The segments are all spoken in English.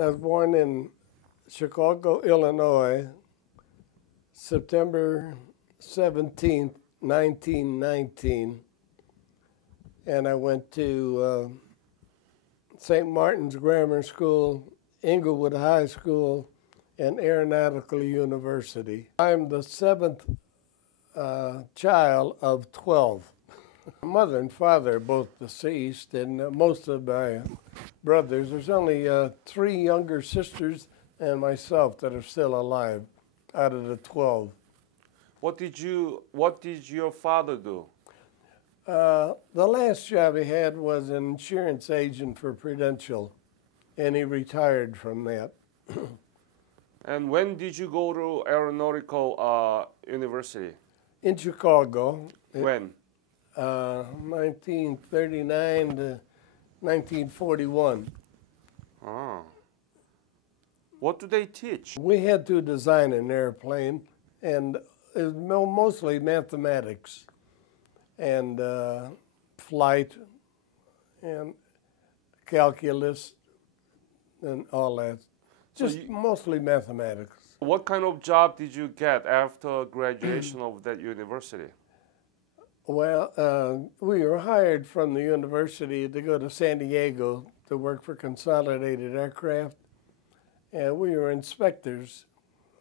I was born in Chicago, Illinois, September 17th, 1919, and I went to St. Martin's Grammar School, Inglewood High School, and Aeronautical University. I'm the seventh child of 12. My mother and father are both deceased, and most of my brothers. There's only 3 younger sisters and myself that are still alive out of the 12. What did your father do? The last job he had was an insurance agent for Prudential, and he retired from that. And when did you go to Aeronautical University? In Chicago. When? 1939 to 1941. Ah. What do they teach? We had to design an airplane, and it was mostly mathematics and flight and calculus and all that. Just mostly mathematics. What kind of job did you get after graduation of that university? Well, we were hired from the university to go to San Diego to work for Consolidated Aircraft, and we were inspectors.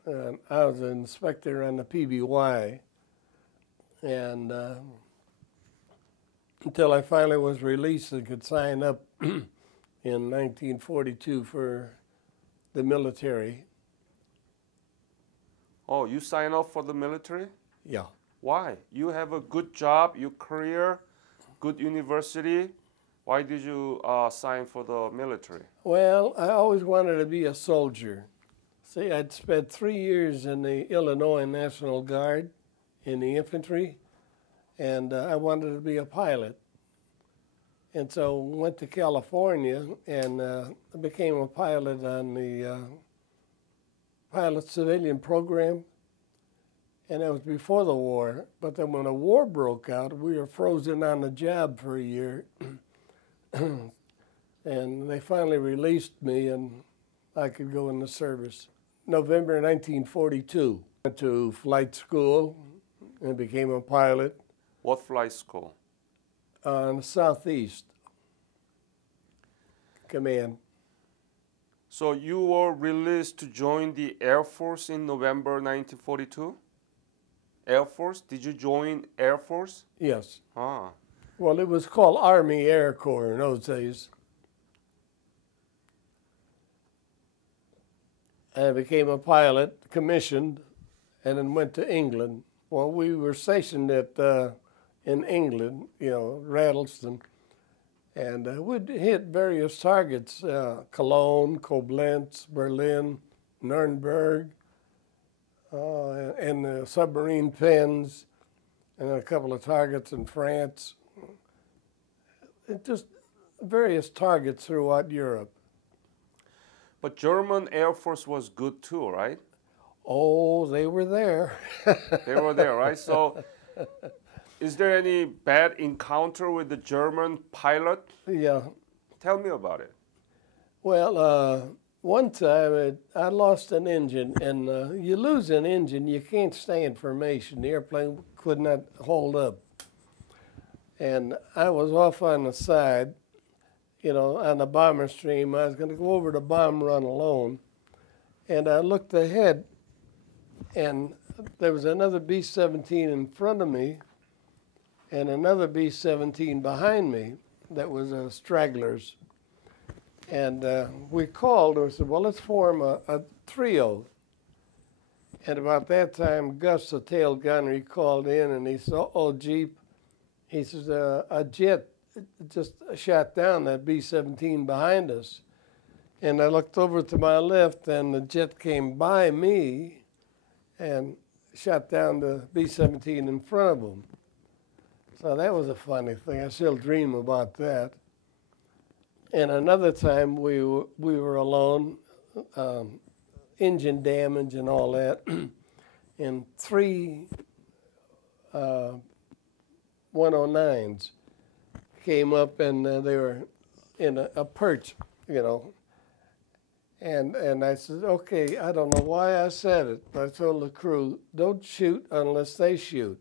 I was an inspector on the PBY, and until I finally was released and could sign up in 1942 for the military. Oh, you sign up for the military? Yeah. Why? You have a good job, your career, good university. Why did you sign for the military? Well, I always wanted to be a soldier. See, I'd spent 3 years in the Illinois National Guard in the infantry, and I wanted to be a pilot. And so went to California and became a pilot on the pilot civilian program. And that was before the war. But then when the war broke out, we were frozen on the job for a year. And they finally released me, and I could go in the service. November 1942, went to flight school and became a pilot. What flight school? On the Southeast Command. So you were released to join the Air Force in November 1942? Air Force? Did you join Air Force? Yes. Ah. Well, it was called Army Air Corps in those days. I became a pilot, commissioned, and then went to England. Well, we were stationed in England, Rattleston, and we'd hit various targets, Cologne, Koblenz, Berlin, Nuremberg, and the submarine pens, and a couple of targets in France. Just various targets throughout Europe. But German Air Force was good too, right? Oh, they were there. They were there, right? So is there any bad encounter with the German pilot? Yeah. Tell me about it. Well, one time I lost an engine, and you lose an engine, you can't stay in formation. The airplane could not hold up. And I was off on the side, on the bomber stream. I was going to go over the bomb run alone. And I looked ahead, and there was another B-17 in front of me and another B-17 behind me that was stragglers. And we called and we said, well, let's form a trio. And about that time, Gus, the tail gunner, he called in and he said, oh, Jeep. He says, a jet just shot down that B-17 behind us. And I looked over to my left, and the jet came by me and shot down the B-17 in front of him. So that was a funny thing. I still dream about that. And another time we were alone, engine damage and all that, and 3 109s came up, and they were in a perch, And I said, okay, I don't know why I said it, but I told the crew, don't shoot unless they shoot.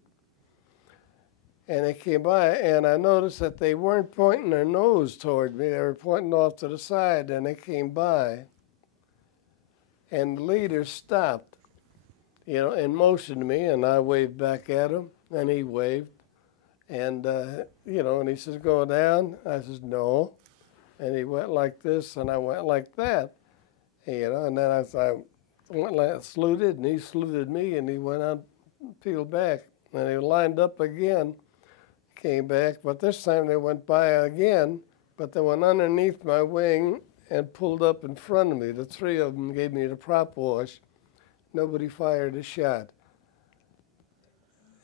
And they came by, and I noticed that they weren't pointing their nose toward me. They were pointing off to the side, and they came by. And the leader stopped, and motioned me, and I waved back at him, and he waved. And, and he says, go down. I says, no. And he went like this, and I went like that. And then I went like saluted, and he saluted me, and he went out, peeled back. And he lined up again, came back, but this time they went by again, but they went underneath my wing and pulled up in front of me. The three of them gave me the prop wash. Nobody fired a shot.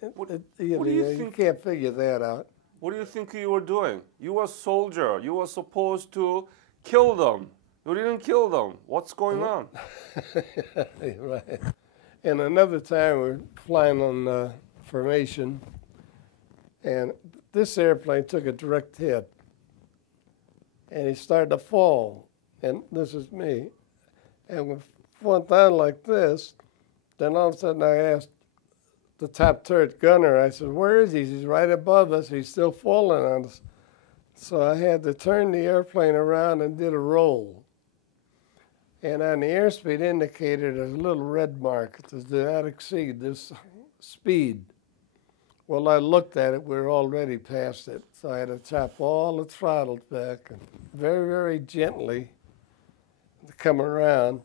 You can't figure that out. What do you think you were doing? You were a soldier. You were supposed to kill them. You didn't kill them. What's going on? Right. And another time we're flying on formation, and this airplane took a direct hit, and he started to fall, and this is me. And we went down like this, then all of a sudden I asked the top turret gunner, I said, where is he? He's right above us. He's still falling on us. So I had to turn the airplane around and did a roll. And on the airspeed indicator, there's a little red mark. It says, do not exceed this speed. Well, I looked at it. We were already past it. So I had to chop all the throttles back and very, very gently to come around,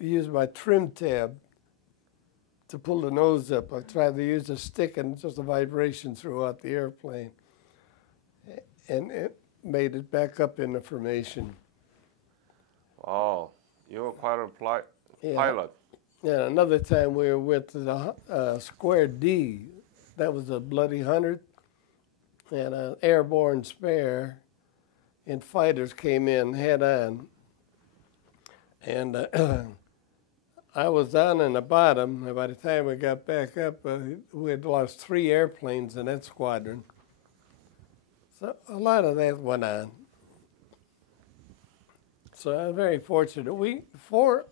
use my trim tab to pull the nose up. I tried to use a stick and just a vibration throughout the airplane. And it made it back up in the formation. Wow, you were quite a pilot. Yeah, another time we were with the Square D. That was a bloody 100 and an airborne spare, and fighters came in head on. And I was down in the bottom, and by the time we got back up, we had lost 3 airplanes in that squadron. So a lot of that went on. So I'm very fortunate. 4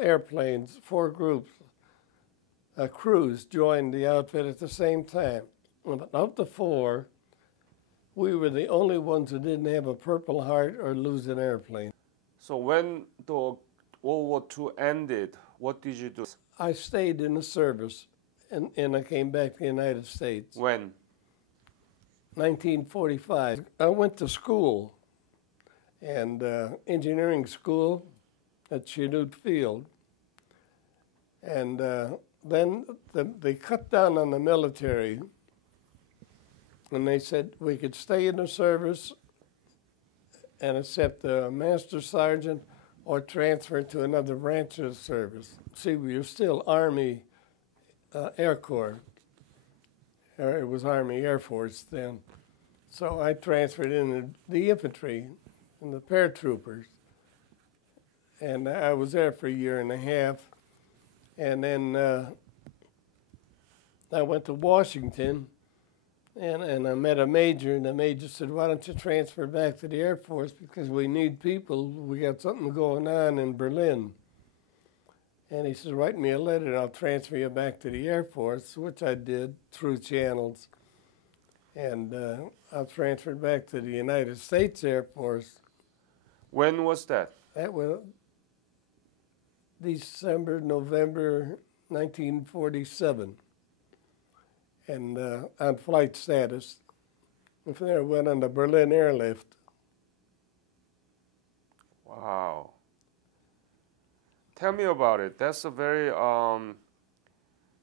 airplanes, 4 groups, crews joined the outfit at the same time. But of the 4, we were the only ones who didn't have a Purple Heart or lose an airplane. So when the World War II ended, what did you do? I stayed in the service, and I came back to the United States. When? 1945. I went to school, and engineering school at Chanute Field. And then they cut down on the military, and they said we could stay in the service and accept a master sergeant or transfer to another branch of the service. See, we were still Army Air Corps. Or it was Army Air Force then. So I transferred into the infantry and the paratroopers. And I was there for a year and a half. And then I went to Washington, and I met a major, and the major said, why don't you transfer back to the Air Force, because we need people. We got something going on in Berlin. And he says, write me a letter, and I'll transfer you back to the Air Force, which I did through channels. And I was transferred back to the United States Air Force. When was that? That was November 1947. And on flight status. And from there, I went on the Berlin Airlift. Wow. Tell me about it. That's a very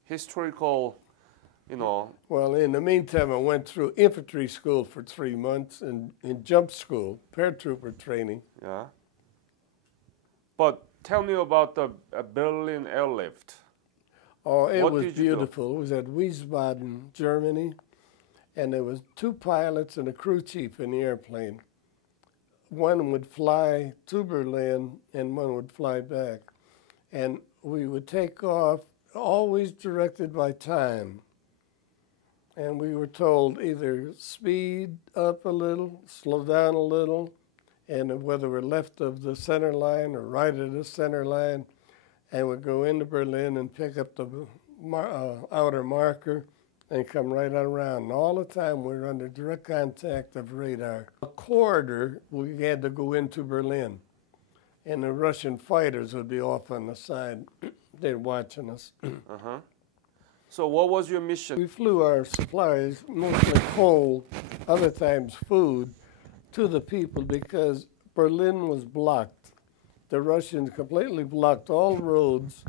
historical, Well, in the meantime, I went through infantry school for 3 months and in jump school, paratrooper training. Yeah. But tell me about the Berlin Airlift. Oh, it What was did you do? beautiful. It was at Wiesbaden, Germany, and there was 2 pilots and a crew chief in the airplane. One would fly to Berlin, and one would fly back. And we would take off, always directed by time. And we were told either speed up a little, slow down a little, and whether we're left of the center line or right of the center line, and we'd go into Berlin and pick up the outer marker and come right on around. And all the time we're under direct contact of radar. A corridor, we had to go into Berlin, and the Russian fighters would be off on the side. They're watching us. Uh-huh. So what was your mission? We flew our supplies, mostly coal, other times food, to the people because Berlin was blocked. The Russians completely blocked all roads,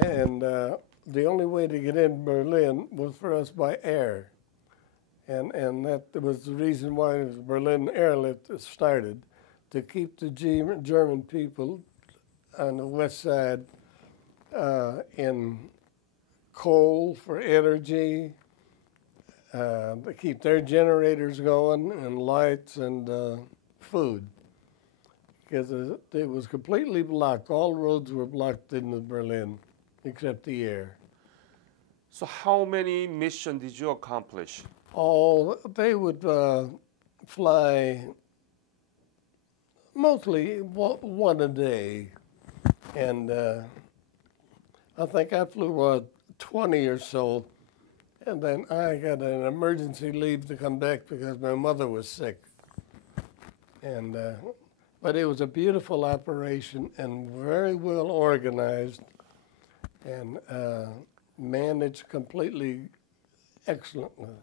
and the only way to get in Berlin was for us by air. And that was the reason why the Berlin Airlift started, to keep the German people on the west side in coal for energy, to keep their generators going, and lights and food. Because it was completely blocked. All roads were blocked into Berlin, except the air. So how many missions did you accomplish? Oh, they would fly mostly one a day. And I think I flew 20 or so. And then I got an emergency leave to come back because my mother was sick. And but it was a beautiful operation and very well organized and managed completely excellently.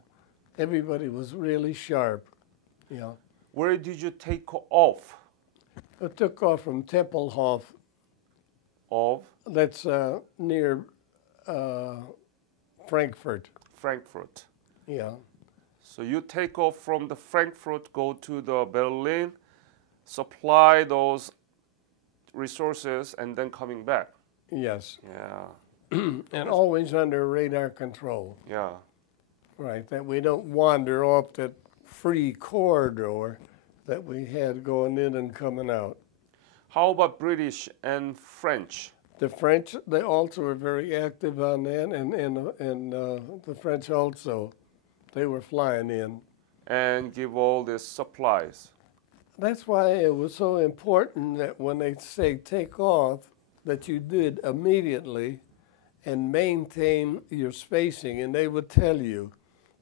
Everybody was really sharp, you know. Where did you take off? I took off from Tempelhof. Of? That's near Frankfurt. Frankfurt. Yeah. So you take off from the Frankfurt, go to the Berlin, supply those resources, and then coming back. Yes. Yeah. And always under radar control. Yeah. Right, that we don't wander off that free corridor that we had going in and coming out. How about British and French? The French, they also were very active on that, and the French also, they were flying in. And give all the supplies. That's why it was so important that when they say take off, that you did immediately and maintain your spacing, and they would tell you,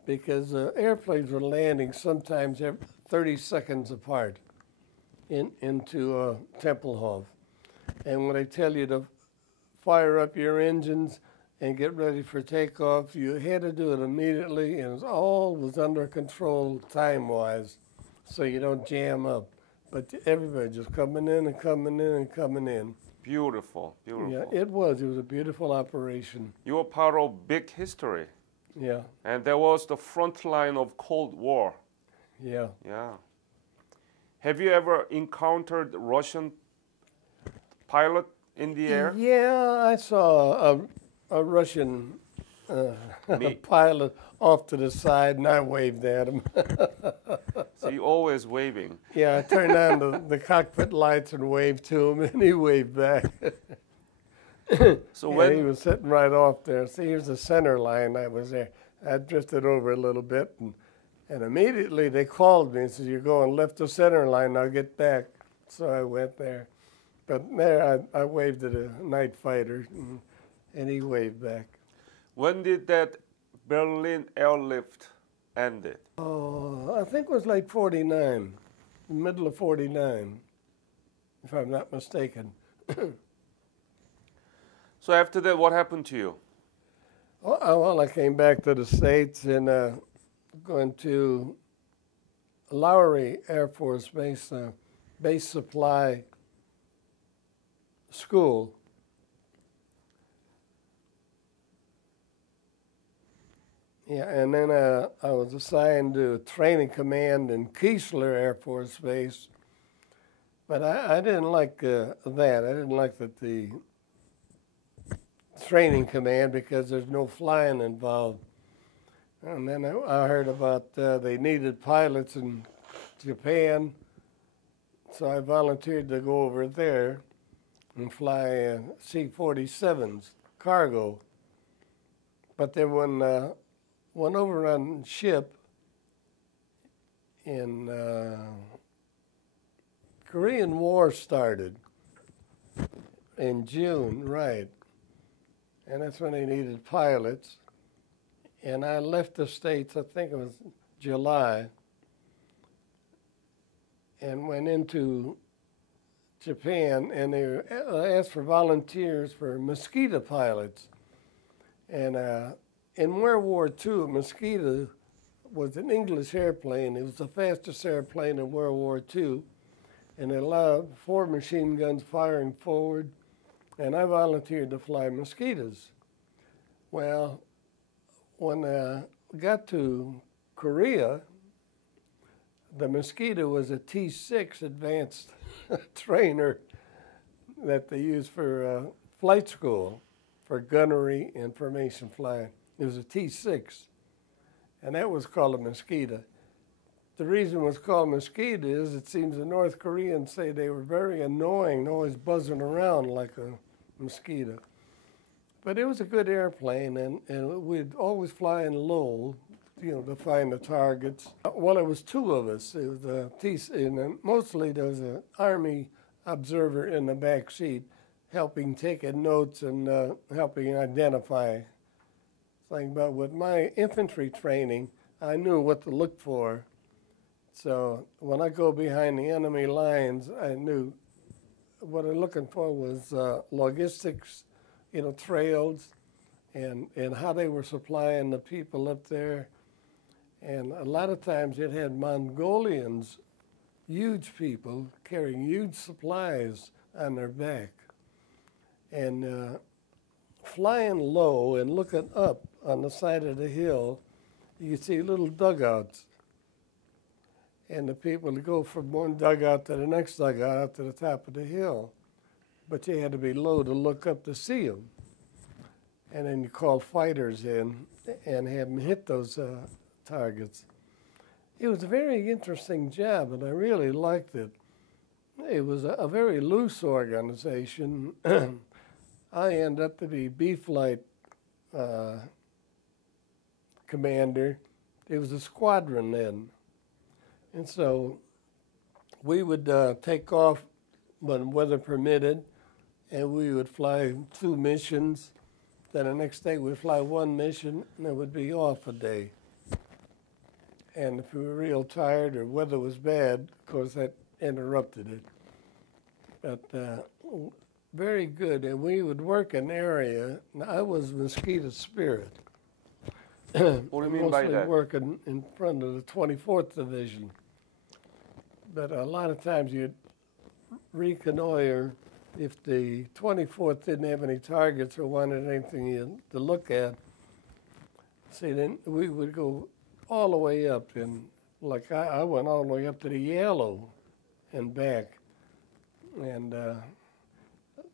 because airplanes were landing sometimes 30 seconds apart into Tempelhof. And when they tell you to fire up your engines and get ready for takeoff, you had to do it immediately, and it all was under control time-wise, so you don't jam up. But everybody just coming in and coming in and coming in. Beautiful, beautiful. Yeah, it was. It was a beautiful operation. You were part of big history. Yeah. And that was the front line of Cold War. Yeah. Yeah. Have you ever encountered Russian pilot in the air? Yeah, I saw a Russian pilot off to the side, and I waved at him. So you're always waving. Yeah, I turned on the cockpit lights and waved to him, and he waved back. So yeah, when he was sitting right off there. See, here's the center line. I was there. I drifted over a little bit, and immediately they called me and said, "You're going left the center line. Now get back." So I went there. But there, I waved at a night fighter, and he waved back. when did that Berlin airlift ended? Oh, I think it was like 49, middle of 49, if I'm not mistaken. So after that, what happened to you? Well, I came back to the States and going to Lowry Air Force Base, Base Supply School. Yeah, and then I was assigned to training command in Keesler Air Force Base, but I didn't like that. I didn't like the training command because there's no flying involved. And then I heard about they needed pilots in Japan, so I volunteered to go over there and fly C-47s, cargo. But then when one overrun ship in Korean War started in June, right. And that's when they needed pilots. And I left the States, I think it was July, and went into Japan, and they asked for volunteers for Mosquito Pilots. And in World War II, Mosquito was an English airplane. It was the fastest airplane in World War II, and it allowed 4 machine guns firing forward, and I volunteered to fly Mosquitoes. Well, when I got to Korea, the Mosquito was a T6 advanced trainer that they used for flight school for gunnery and formation flying. It was a T6, and that was called a Mosquito. The reason it was called Mosquito is it seems the North Koreans say they were very annoying, always buzzing around like a mosquito. But it was a good airplane, and we'd always fly in low, to find the targets. Well, it was 2 of us. It was and mostly there was an Army observer in the back seat helping taking notes and helping identify things. But with my infantry training, I knew what to look for. So when I go behind the enemy lines, I knew what I'm looking for was logistics, trails, and how they were supplying the people up there. And a lot of times it had Mongolians, huge people, carrying huge supplies on their back. And flying low and looking up on the side of the hill, you see little dugouts. And the people would go from one dugout to the next dugout up to the top of the hill. But you had to be low to look up to see them. And then you call fighters in and have them hit those targets. It was a very interesting job, and I really liked it. It was a very loose organization. I ended up to be B-Flight commander. It was a squadron then. And so we would take off when weather permitted, and we would fly 2 missions. Then the next day we'd fly 1 mission, and it would be off a day. And if we were real tired or weather was bad, of course that interrupted it. But very good, and we would work an area. Now, I was Mosquito Spirit. What do you mean by that? Mostly working in front of the 24th Division. But a lot of times you'd reconnoiter if the 24th didn't have any targets or wanted anything to look at. See, then we would go all the way up, and like I went all the way up to the Yellow and back, and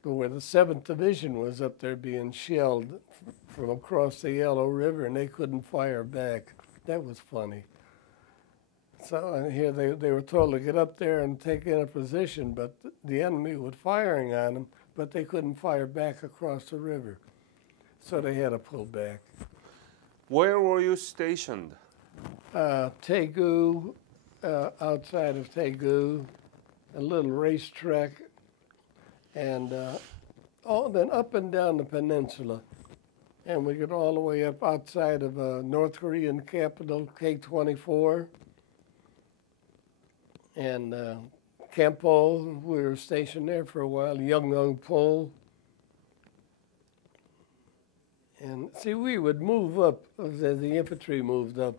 where the 7th Division was up there being shelled from across the Yellow River, and they couldn't fire back. That was funny. So here they were told to get up there and take in a position, but the enemy was firing on them, but they couldn't fire back across the river. So they had to pull back. Where were you stationed? Taegu, outside of Taegu, a little racetrack, and then up and down the peninsula. And we got all the way up outside of North Korean capital, K-24. And Kempo, we were stationed there for a while, Yeongnam-pol. And see, we would move up as the infantry moved up.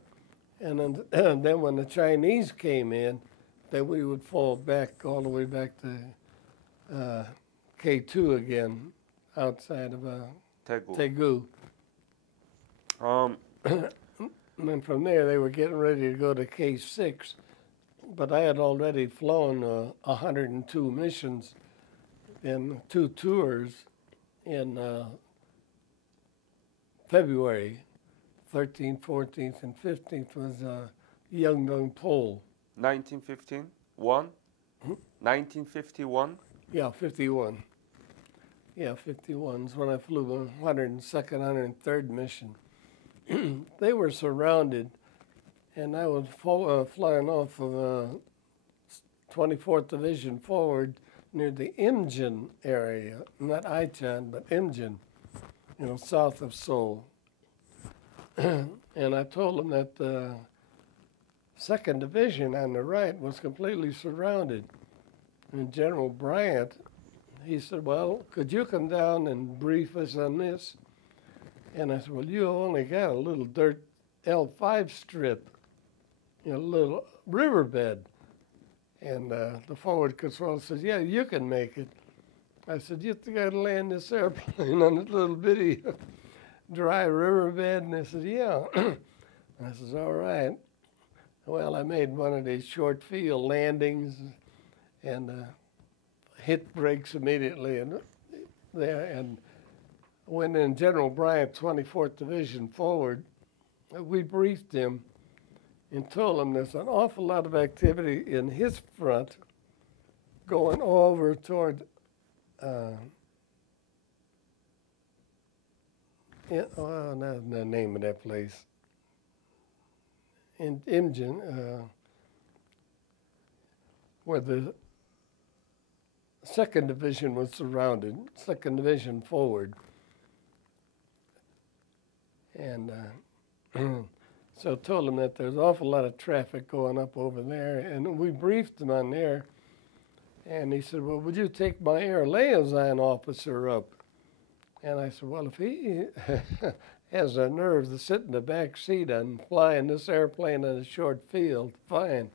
And then when the Chinese came in, then we would fall back all the way back to K2 again, outside of Taegu. And then from there, they were getting ready to go to K6. But I had already flown 102 missions in 2 tours in February. 13th, 14th, and 15th was Yeongnam-pol. 1915? 1951? Yeah, 51. Yeah, 51 is when I flew the 102nd, 103rd mission. They were surrounded, and I was flying off of 24th Division forward near the Imjin area, not Aitan, but Imjin, south of Seoul. And I told him that the 2nd Division on the right was completely surrounded. And General Bryant, he said, well, could you come down and brief us on this? And I said, well, you only got a little dirt L5 strip, a little riverbed. And the forward control says, yeah, you can make it. I said, you got to land this airplane on this little bitty dry riverbed? And they said, yeah. I says, all right. Well, I made one of these short field landings and hit brakes immediately and there. And when in General Bryant, 24th Division forward, we briefed him and told him there's an awful lot of activity in his front going over toward not the name of that place. In Imjin, where the 2nd Division was surrounded, 2nd Division forward. And so I told him that there's an awful lot of traffic going up over there, and we briefed him on there. And he said, well, would you take my air liaison officer up? And I said, well, if he has the nerve to sit in the back seat and flying this airplane in a short field, fine.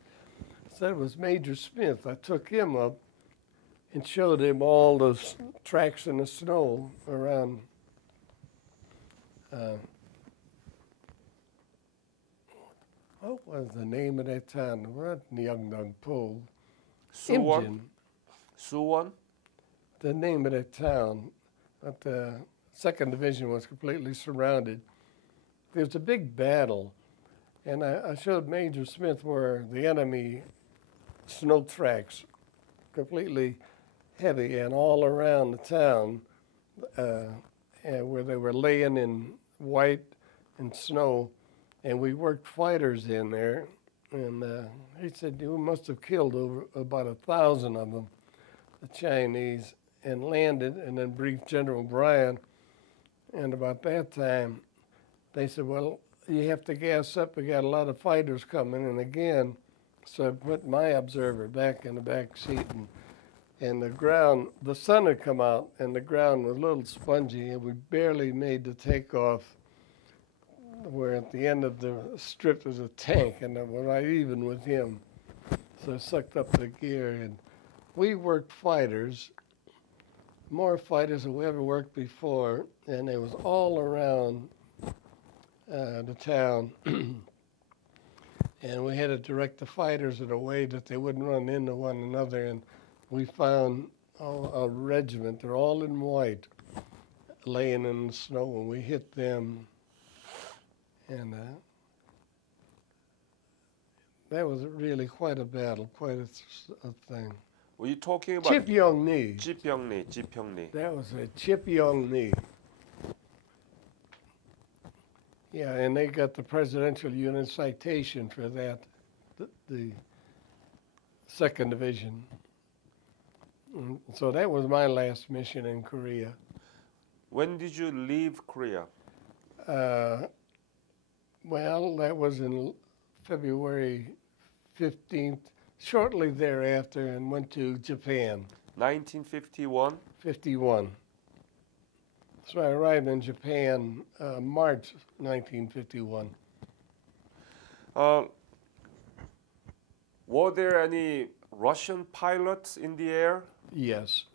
So it was Major Smith. I took him up and showed him all the tracks in the snow around what was the name of that town? What Myeongdong Po? Suwon? Suwon? The name of that town. But the 2nd Division was completely surrounded. There was a big battle, and I showed Major Smith where the enemy snow tracks, completely heavy, and all around the town, and where they were laying in white and snow, and we worked fighters in there, and he said, you must have killed over about 1,000 of them, the Chinese, and landed, and then briefed General Bryan. And about that time, they said, well, you have to gas up. We got a lot of fighters coming. And again, so I put my observer back in the back seat, and the ground, the sun had come out, and the ground was a little spongy, and we barely made the takeoff, where at the end of the strip was a tank, and I was right even with him. So I sucked up the gear, and we worked fighters, more fighters than we ever worked before, and it was all around the town. And we had to direct the fighters in a way that they wouldn't run into one another, and we found a regiment, they're all in white, laying in the snow, and we hit them. And that was really quite a battle, quite a thing. Were you talking about Chipyeong-ni. Chipyeong-ni. That was a Chipyeong-ni. Yeah, and they got the Presidential Unit Citation for that, the 2nd Division. So that was my last mission in Korea. When did you leave Korea? Well, that was in February 15th, shortly thereafter, and went to Japan. 1951? 51. So I arrived in Japan March 1951. Were there any Russian pilots in the air? Yes.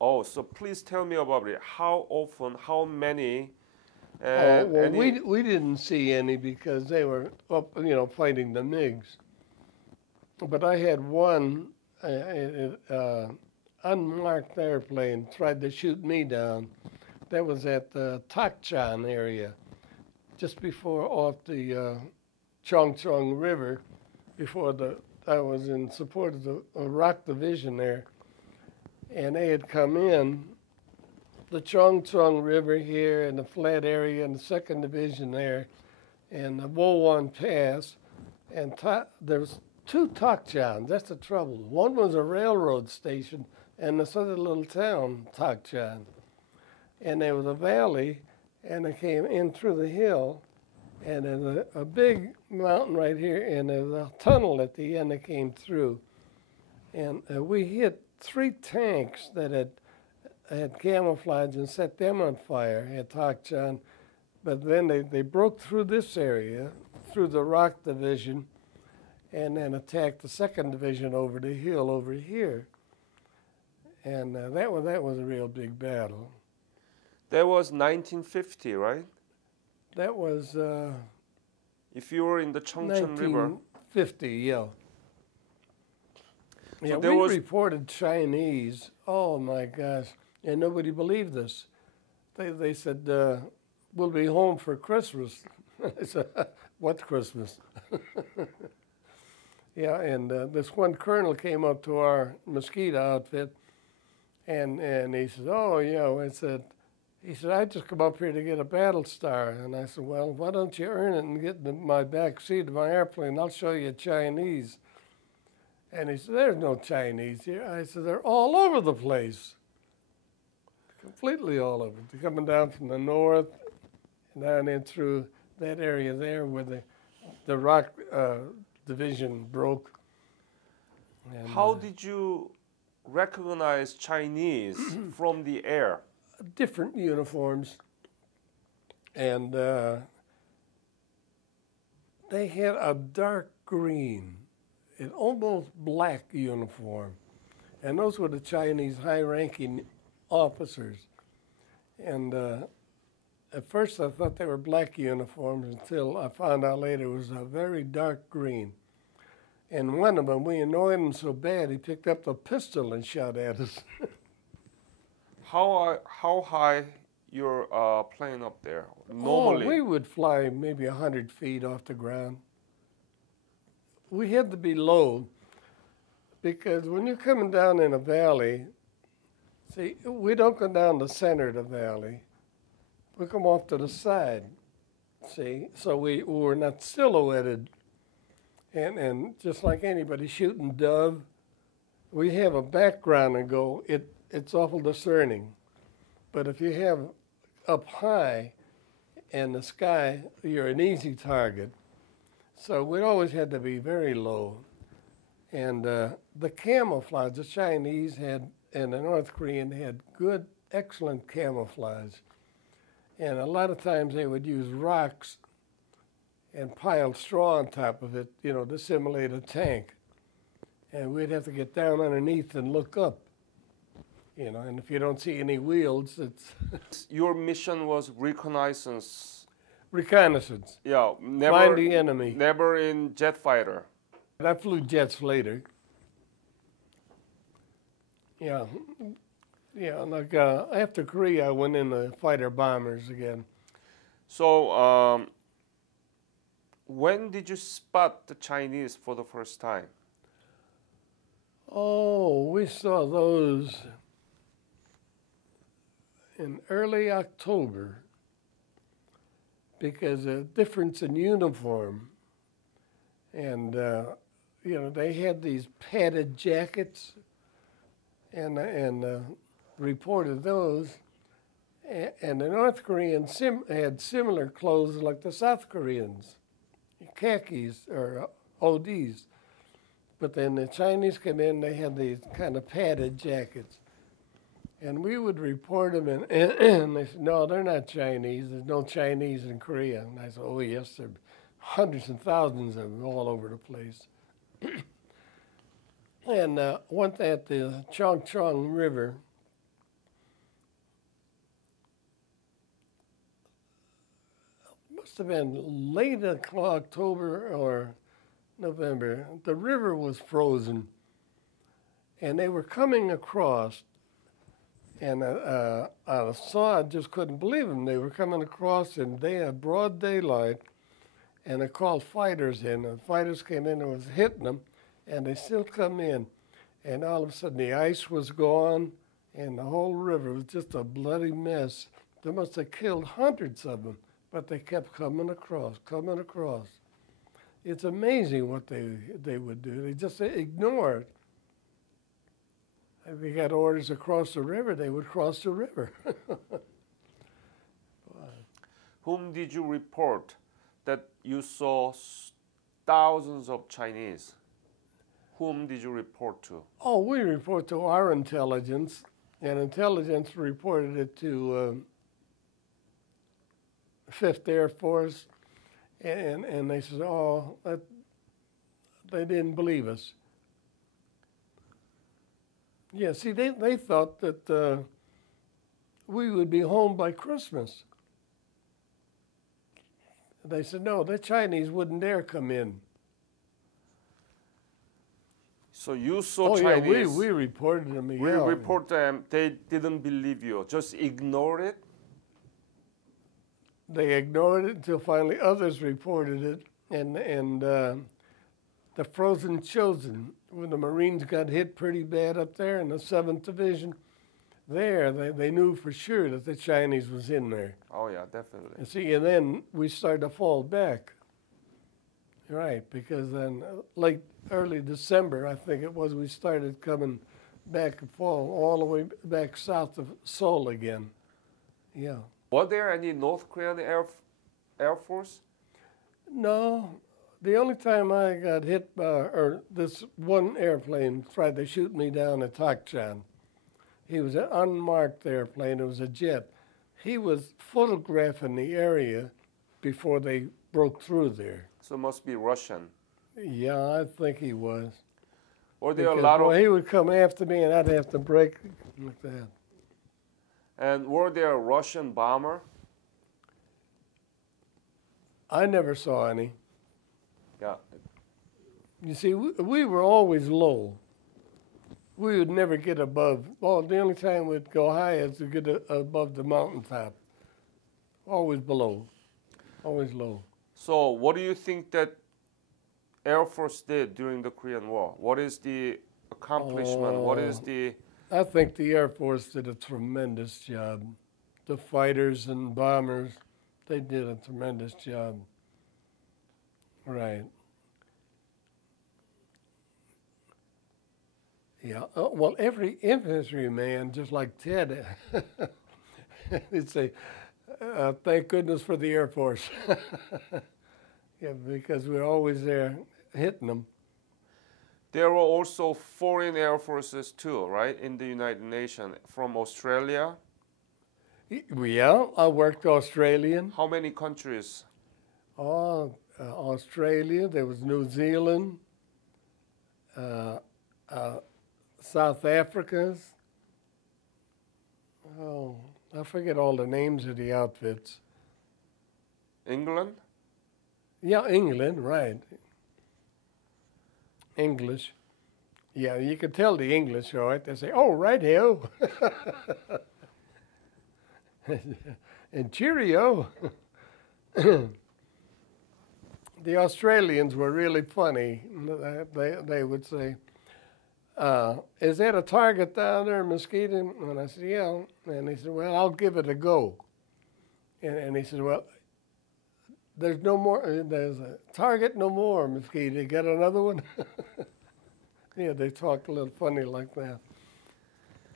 Oh, so please tell me about it. How often, how many? Well, we didn't see any because they were up, fighting the MiGs. But I had one unmarked airplane tried to shoot me down. That was at the Takchan area, just before off the Chongchong River, before I was in support of the Rock Division there. And they had come in the Chongchong River here and the flat area in the 2nd Division there, and the Wowon Pass, and there was two Tokchans. That's the trouble. One was a railroad station, and this other little town, Tokchan. And there was a valley, and it came in through the hill, and there's a big mountain right here, and there's a tunnel at the end that came through. And we hit 3 tanks that had camouflage and set them on fire at Tokchan. But then they broke through this area, through the rock division, and then attacked the 2nd Division over the hill over here. And that was a real big battle. That was 1950, right? That was if you were in the Chongcheng River. 1950, yeah. So Yeah, there we was reported Chinese. Oh my gosh! And nobody believed us. They said we'll be home for Christmas. I said, what Christmas? Yeah, and this one colonel came up to our Mosquito outfit, and he said, oh yeah. He said, I just come up here to get a battle star. And I said, well, why don't you earn it and get in my back seat of my airplane? I'll show you Chinese. And he said, there's no Chinese here. I said, they're all over the place. Completely all over. They're coming down from the north and down in through that area there where the rock division broke. And, how did you recognize Chinese from the air? Different uniforms. And they had a dark green, an almost black uniform. And those were the Chinese high-ranking officers. And at first I thought they were black uniforms until I found out later it was a very dark green. And one of them, we annoyed him so bad, he picked up the pistol and shot at us. How high you're playing up there normally? Oh, we would fly maybe 100 feet off the ground. We had to be low because when you're coming down in a valley, see, we don't go down the center of the valley. We come off to the side, see? So we're not silhouetted. And just like anybody shooting dove, we have a background and go, it's awful discerning. But if you have up high in the sky, you're an easy target. So we always had to be very low. And the camouflage, the Chinese had, and the North Korean had good, excellent camouflage. And a lot of times they would use rocks and pile straw on top of it, to simulate a tank. And we'd have to get down underneath and look up. And if you don't see any wheels, it's... Your mission was reconnaissance. Reconnaissance. Yeah, never... Find the enemy. Never in jet fighter. I flew jets later. Yeah. Yeah, like after Korea, I went in the fighter bombers again. So, when did you spot the Chinese for the first time? Oh, we saw those in early October because of difference in uniform. And, they had these padded jackets and reported those. And the North Koreans had similar clothes like the South Koreans, khakis or ODs. But then the Chinese came in, they had these kind of padded jackets. And we would report them, and they said, no, they're not Chinese. There's no Chinese in Korea. And I said, oh, yes, there are hundreds and thousands of them all over the place. And went at the Chongcheng River. Must have been late October or November. The river was frozen, and they were coming across. And I saw, I just couldn't believe them. They were coming across in broad daylight, and they called fighters in. The fighters came in and was hitting them, and they still come in. And all of a sudden, the ice was gone, and the whole river was just a bloody mess. They must have killed hundreds of them, but they kept coming across. It's amazing what they would do. They just ignore it. If we got orders across the river, they would cross the river. Whom did you report that you saw thousands of Chinese? Whom did you report to? Oh, we report to our intelligence, and intelligence reported it to 5th Air Force, and they said, oh, they didn't believe us. Yeah, see, they thought that we would be home by Christmas. They said, no, the Chinese wouldn't dare come in. So you saw Oh, Chinese. yeah, we reported them. We Yeah. report them. They didn't believe you. Just ignore it. They ignored it until finally others reported it, and the Frozen Chosen, when the Marines got hit pretty bad up there in the 7th Division, they knew for sure that the Chinese was in there. Oh yeah, definitely. And see, and then we started to fall back. Right, because then early December, I think it was, we started coming back and fall all the way back south of Seoul again. Yeah. Was there any North Korean Air Force? No, the only time I got hit by, or this one airplane tried to shoot me down at Tokchan. He was an unmarked airplane. It was a jet. He was photographing the area before they broke through there. So it must be Russian. Yeah, I think he was. Or there are Because, a lot boy, of. he would come after me, and I'd have to break like that. And were there a Russian bomber? I never saw any. Yeah. You see, we were always low. We would never get above. Well, the only time we'd go high is to get above the mountaintop. Always below. Always low. So what do you think that Air Force did during the Korean War? What is the accomplishment? What is the... I think the Air Force did a tremendous job. The fighters and bombers, they did a tremendous job. Right. Yeah. Well, every infantryman, just like Ted, he'd say, thank goodness for the Air Force. Yeah, because we're always there hitting them. There were also foreign air forces too, right, in the United Nations, from Australia. Yeah, I worked Australian. How many countries? Australia, there was New Zealand, South Africa's. Oh, I forget all the names of the outfits. England? Yeah, England, right. English. Yeah, you could tell the English, right? They say, oh, right-ho. And cheerio. The Australians were really funny. They would say, is that a target down there, Mosquito? And I said, yeah. And he said, well, I'll give it a go. And he said, well, there's no more, there's a target no more, Mosquito. You got another one? Yeah, they talk a little funny like that.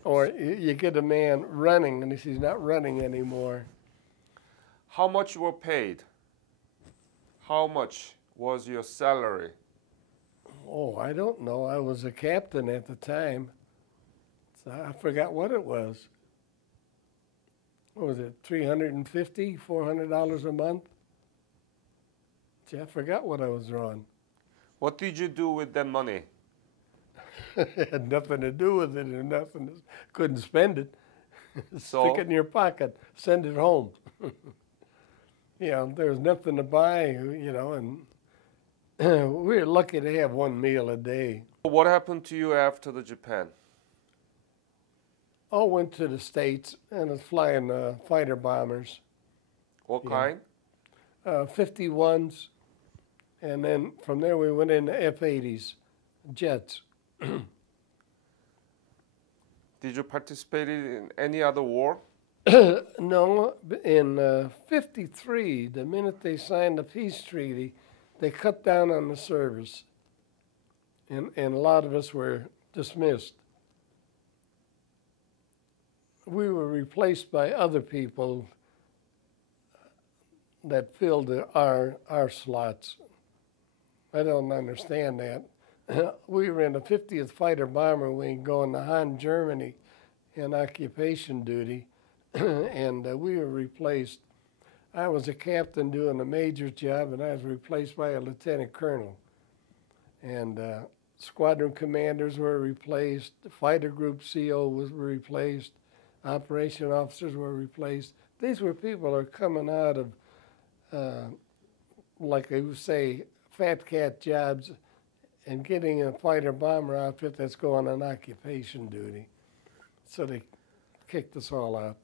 Or you get a man running, and he's not running anymore. How much you were paid? How much was your salary? Oh, I don't know. I was a captain at the time. So I forgot what it was. What was it, $350, $400 a month? Gee, I forgot what I was drawing. What did you do with that money? It had nothing to do with it or nothing. Couldn't spend it. So- Stick it in your pocket, send it home. There was nothing to buy, and we were lucky to have one meal a day. What happened to you after the Japan? I went to the States and was flying fighter bombers, What Yeah. kind? 51s, and then from there we went into F-80s, jets. Did you participate in any other war? No, in 53, the minute they signed the peace treaty, they cut down on the service, and a lot of us were dismissed. We were replaced by other people that filled our slots. I don't understand that. We were in the 50th Fighter Bomber Wing going to Han, Germany in occupation duty, and we were replaced. I was a captain doing a major's job, and I was replaced by a lieutenant colonel. And squadron commanders were replaced, the fighter group CO was replaced, operation officers were replaced. These were people who are coming out of, like they would say, fat cat jobs and getting a fighter bomber outfit that's going on occupation duty. So they kicked us all out.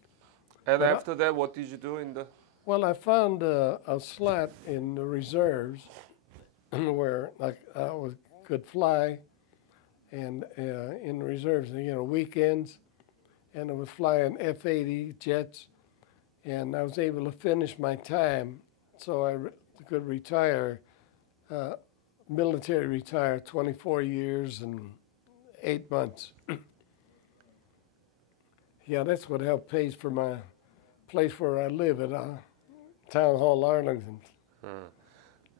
And after that, what did you do in the? Well, I found a slot in the reserves where I could fly, and in the reserves, weekends, and I was flying F-80 jets, and I was able to finish my time, so I could retire, military retire, 24 years and 8 months. Yeah, that's what helped pays for my place where I live at Town Hall, Arlington.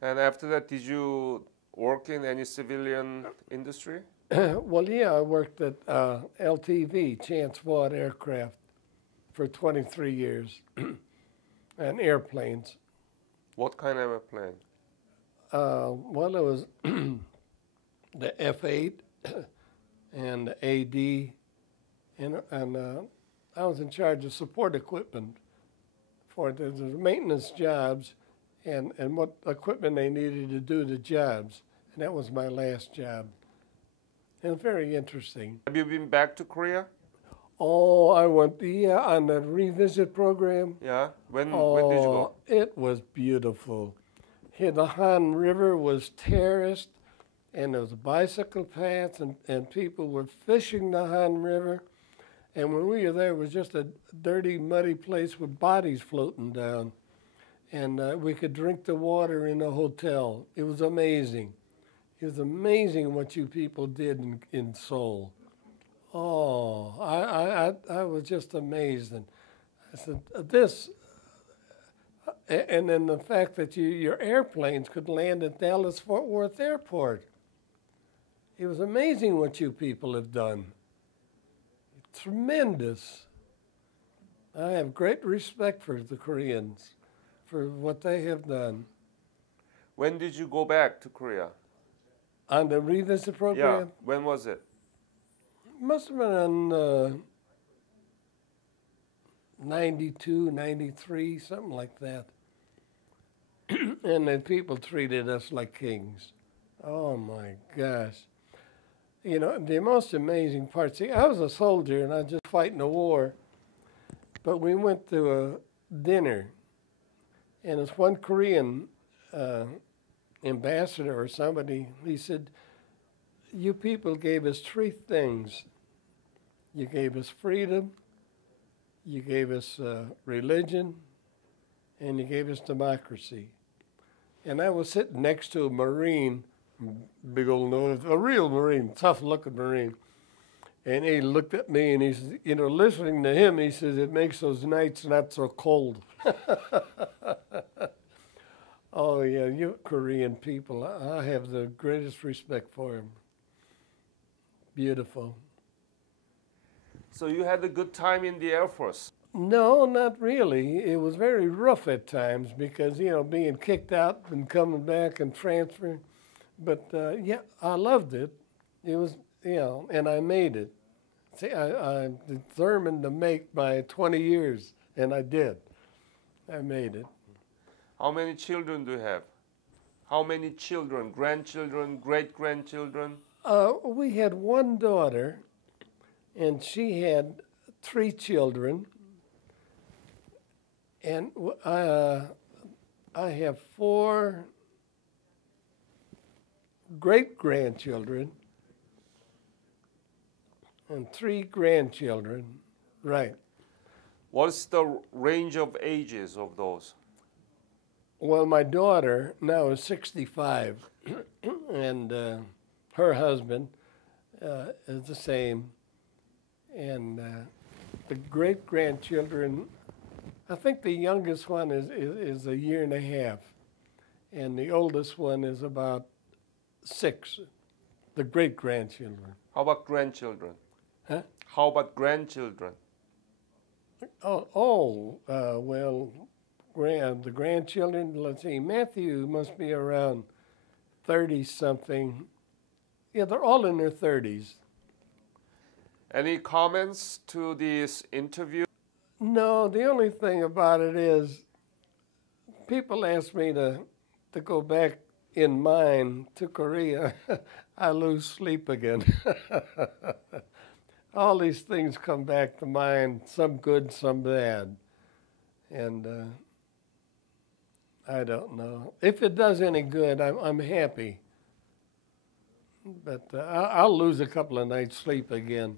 And after that, did you work in any civilian industry? Well, yeah, I worked at LTV, Chance Vought Aircraft, for 23 years, and airplanes. What kind of a plane? Well, it was the F-8 and the AD, and I was in charge of support equipment for the maintenance jobs and what equipment they needed to do the jobs. And that was my last job. And very interesting. Have you been back to Korea? Oh, I went on the revisit program. Yeah. When did you go? It was beautiful. Here, the Han River was terraced, and there was bicycle paths, and people were fishing the Han River. And when we were there, it was just a dirty, muddy place with bodies floating down. And we could drink the water in the hotel. It was amazing. It was amazing what you people did in Seoul. Oh, I was just amazed. And I said, and then the fact that your airplanes could land at Dallas-Fort Worth Airport. It was amazing what you people have done. Tremendous. I have great respect for the Koreans, for what they have done. When did you go back to Korea? On the revisit program? Yeah. When was it? Must have been on 92, 93, something like that. And then people treated us like kings. Oh my gosh. You know, the most amazing part, see, I was a soldier and I was just fighting a war, but we went to a dinner, and this one Korean ambassador or somebody, he said, you people gave us three things. You gave us freedom, you gave us religion, and you gave us democracy. And I was sitting next to a Marine, big old nose, a real Marine, tough-looking Marine. And he looked at me and he said, you know, listening to him, he says, it makes those nights not so cold. Oh, yeah, you Korean people, I have the greatest respect for them. Beautiful. So you had a good time in the Air Force? No, not really. It was very rough at times because, you know, being kicked out and coming back and transferring. But, yeah, I loved it. It was, you know, and I made it. See, I'm determined to make my 20 years, and I did. I made it. How many children do you have? How many children, grandchildren, great-grandchildren? We had one daughter, and she had 3 children. And I have 4 great-grandchildren and 3 grandchildren, right. What's the range of ages of those? Well, my daughter now is 65, and her husband is the same. And the great-grandchildren, I think the youngest one is a year and a half, and the oldest one is about 6, the great-grandchildren. How about grandchildren? Huh? How about grandchildren? Well, the grandchildren, let's see, Matthew must be around 30-something. Yeah, they're all in their 30s. Any comments to this interview? No, the only thing about it is people ask me to go back in mind to Korea. I lose sleep again. All these things come back to mind, some good, some bad. And I don't know. If it does any good, I'm happy. But I'll lose a couple of nights' sleep again.